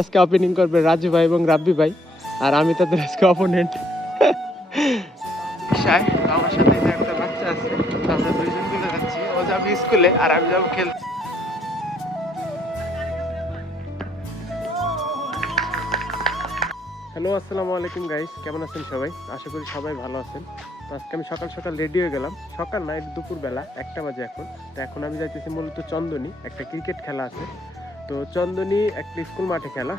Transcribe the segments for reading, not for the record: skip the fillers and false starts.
আজকে ওপেনিং করবে রাজু ভাই এবং রাব্বি ভাই, আর আমি তাদের আজকে অপোনেন্ট। আমার সাথে যে একটা বাচ্চা আছে, আমরা দুইজন মিলে যাচ্ছি। ও যাবে স্কুলে আর আমি যাবো খেলতে। হ্যালো, আসসালামু আলাইকুম গাইস, কেমন আছেন সবাই? আশা করি সবাই ভালো আছেন। তো আজকে আমি সকাল সকাল রেডি হয়ে গেলাম। সকাল না, দুপুরবেলা 1টা বাজে এখন। তো এখন আমি যাইতেছি মূলত চন্দনী, একটা ক্রিকেট খেলা আছে। তো চন্দনী একটা স্কুল মাঠে খেলা।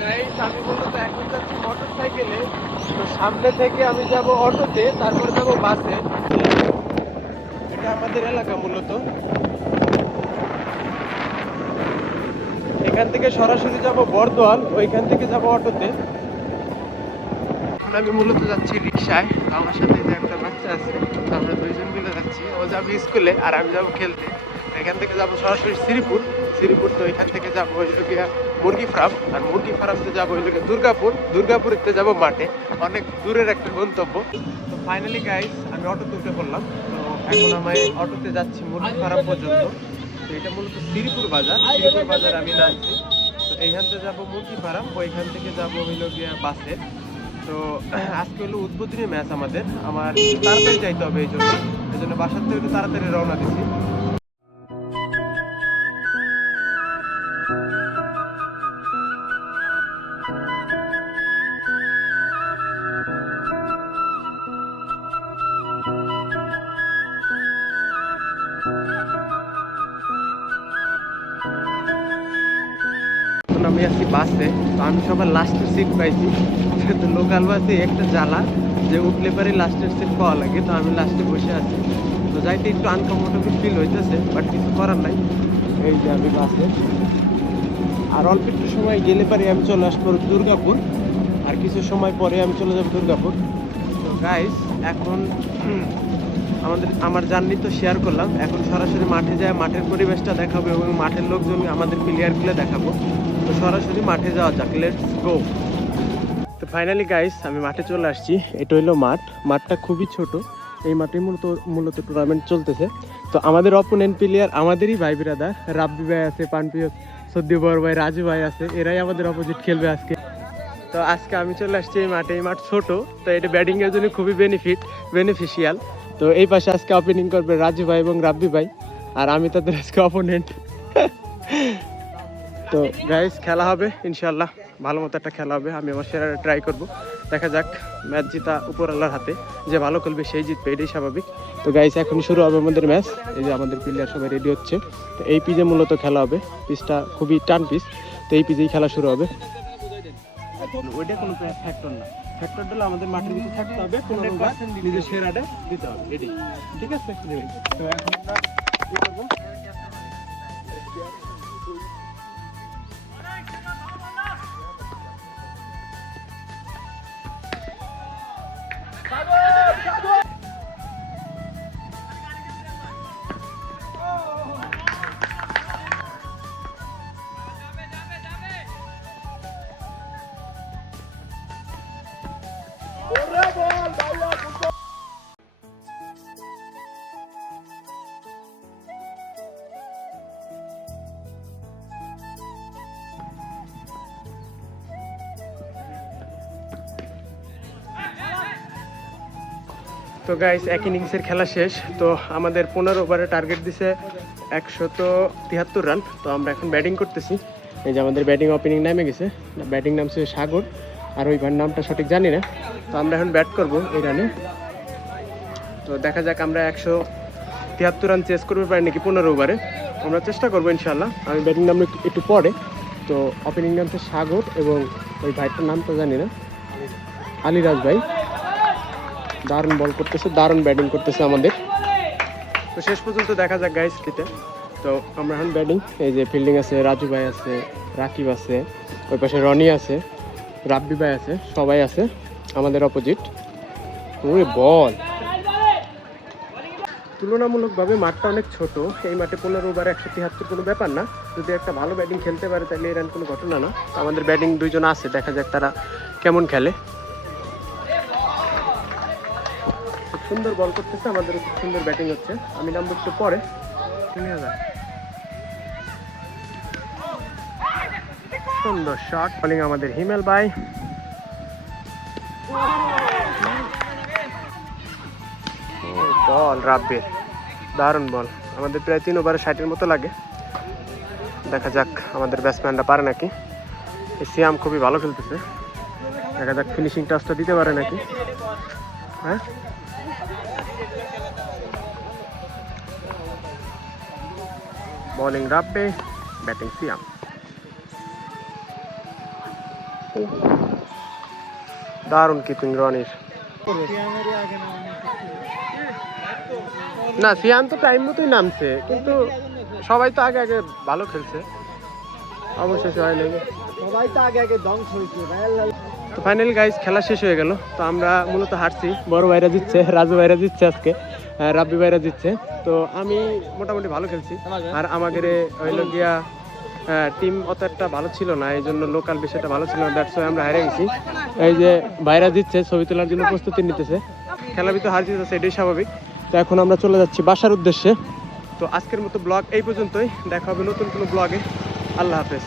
গাইস আমি মূলত এখন যাচ্ছি মোটর সাইকেলে। তো সামনে থেকে আমি যাব অটোতে, তারপর যাব বাসে। এটা আমাদের এলাকা মূলত। এখান থেকে সরাসরি যাব বর্দোয়াল, ওইখান থেকে যাব অটোতে। আমি মূলত যাচ্ছি রিক্সায়। তো আমার সাথে যে একটা বাচ্চা আছে, তো আমরা দুইজন মিলে যাচ্ছি। ও যাবে স্কুলে আর আমি যাবো খেলতে। এখান থেকে যাব সরাসরি শ্রীপুর। তো এখান থেকে যাবো হইলো গিয়া মুরগি ফার্ম, আর মুরগি ফার্মতে যাবো হইলো গিয়া দুর্গাপুরতে যাব মাঠে। অনেক দূরের একটা গন্তব্য। তো ফাইনালি গাইস আমি অটোতে উঠে পড়লাম। তো এখন আমি অটোতে যাচ্ছি মুরগি ফার্ম পর্যন্ত। তো এটা মূলত শ্রীপুর বাজার আমি নামছি। তো এইখান থেকে যাবো মুরগি ফার্ম, ওইখান থেকে যাবো হইলো গিয়া বাসে। তো আজকে হলো উদ্বোধনী ম্যাচ আমাদের। আমার তাড়াতাড়ি যাইতে হবে, এই জন্য বাসার থেকে একটু তাড়াতাড়ি রওনা দিচ্ছি। আমি আছি বাসে। তো আমি সবার লাস্টের সিট পাইছি। তো লোকাল বাসে একটা জ্বালা যে উঠলে পারে লাস্টের সিট পাওয়া লাগে। তো আমি লাস্টে বসে আছি। তো যাইতে একটু আনকমফোর্টেবল ফিল হইতেছে, বাট কিছু করার নাই। এই যে আমি বাসে, আর অল্প একটু সময় গেলে পারে আমি চলে আসবো দুর্গাপুর। আর কিছু সময় পরে আমি চলে যাবো দুর্গাপুর। তো গাইস এখন আমার জার্নি তো শেয়ার করলাম। এখন সরাসরি মাঠে যায়, মাঠের পরিবেশটা দেখাবো এবং মাঠের লোকজন আমাদের প্লেয়ারগুলো দেখাবো। তো সরাসরি মাঠে যাওয়া যাক, লেটস গো। তো ফাইনালি গাইস আমি মাঠে চলে আসছি। এটা হইলো মাঠটা খুবই ছোট। এই মাঠে মূলত টুর্নামেন্ট চলতেছে। তো আমাদের অপোনেন্ট প্লেয়ার আমাদেরই ভাই বিরাদার, রাব্বি ভাই আছে, পানপ্রিয় সদ্যবর ভাই, রাজু ভাই আছে। এরাই আমাদের অপোজিট খেলবে আজকে। তো আজকে আমি চলে আসছি এই মাঠে। এই মাঠ ছোট, তো এটা ব্যাটিং এর জন্য খুবই বেনিফিশিয়াল। তো এই পাশে আজকে ওপেনিং করবে রাজু ভাই এবং রাব্বি ভাই, আর আমি তাদের আজকে অপোনেন্ট। তো গাইস খেলা হবে ইনশাল্লাহ, ভালো মতো একটা খেলা হবে। আমি আমার সেরা ট্রাই করব। দেখা যাক, ম্যাচ জিতা উপরওয়ালার হাতে। যে ভালো খেলবে সেই জিতবে, এটাই স্বাভাবিক। তো গাইস এখন শুরু হবে আমাদের ম্যাচ। এই যে আমাদের প্লেয়ার সবাই রেডি হচ্ছে। তো এই পিচে মূলত খেলা হবে। পিচটা খুবই টান পিচ। তো এই পিচেই খেলা শুরু হবে। ওইটা কোনো ফ্যাক্টর না। ফ্যাক্টর হলো আমাদের মাঠের ভিতরে থাকতে হবে, নিজের সেরাটা দিতে হবে, এটাই ঠিক আছে। তো এখন আমরা কি করবো? তো গাইস এক ইনিংসের খেলা শেষ। তো আমাদের 15 ওভারে টার্গেট দিছে 173 রান। তো আমরা এখন ব্যাটিং করতেছি। এই যে আমাদের ব্যাটিং ওপেনিং নামে গেছে। ব্যাটিং নামছে সাগর, আর ওই ভাইয়ের নামটা সঠিক জানি না। তো আমরা এখন ব্যাট করব এই রানে। তো দেখা যাক আমরা 173 রান চেস করতে পারি নাকি 15 ওভারে। আমরা চেষ্টা করবো ইনশাল্লাহ। আমি ব্যাটিং নাম একটু পরে। তো ওপেনিং নামছে সাগর এবং ওই ভাইটার নামটা জানি না, আলিরাজ ভাই। দারুণ বল করতেছে, দারুণ ব্যাটিং করতেছে আমাদের। তো শেষ পর্যন্ত দেখা যাক গাইস খেতে। তো আমরা এখন ব্যাটিং। এই যে ফিল্ডিং আছে, রাজু ভাই আছে, রাকিব আছে, ওই পাশে রনি আছে, রাব্বি ভাই আছে, সবাই আছে আমাদের অপোজিট। ওরে বল! তুলনামূলকভাবে মাঠটা অনেক ছোট। এই মাঠে 15 ওভারে 173 কোনো ব্যাপার না। যদি একটা ভালো ব্যাটিং খেলতে পারে তাহলে এই রান কোনো ঘটনা না। আমাদের ব্যাটিং দুইজন আছে, দেখা যাক তারা কেমন খেলে। সুন্দর বল করতেছে, আমাদের খুব সুন্দর ব্যাটিং হচ্ছে। আমি নামবো একটু পরে। সুন্দর শট বোলিং আমাদের হিমেল ভাই। বল রাব্বির, দারুণ বল। আমাদের প্রায় 3 ওভারে 60-এর মতো লাগে। দেখা যাক আমাদের ব্যাটসম্যানরা পারে নাকি। সিয়াম খুবই ভালো খেলতেছে, দেখা যাক ফিনিশিং টাচটা দিতে পারে নাকি। হ্যাঁ, বোলিং রাব্বি, ব্যাটিং সিয়াম। দারুণ কিপিং রনির। না, সিয়াম তো টাইম মতোই নামছে, কিন্তু সবাই তো আগে আগে ভালো খেলছে, অবশেষে হয় নাকি সবাই তো আগে আগে ধ্বংস হয়েছে। তো ফাইনালি গাইস খেলা শেষ হয়ে গেল। তো আমরা মূলত হারছি, বড় ভাইরা জিতছে, রাজু ভাইরা জিতছে, আজকে রাব্বি ভাইরা জিতছে। তো আমি মোটামুটি ভালো খেলছি, আর আমাদের হইল গিয়া টিম অত একটা ভালো ছিল না, এই জন্য লোকাল বিষয়টা ভালো ছিল না, দ্যাটস ওয়াই আমরা হেরে গেছি। এই যে ভাইরা জিতছে, ছবি তোলার জন্য প্রস্তুতি নিতেছে। খেলার ভিতরে হার জিত আছে, এটাই স্বাভাবিক। তো এখন আমরা চলে যাচ্ছি বাসার উদ্দেশ্যে। তো আজকের মতো ব্লগ এই পর্যন্তই, দেখা হবে নতুন কোনো ব্লগে। আল্লাহ হাফেজ।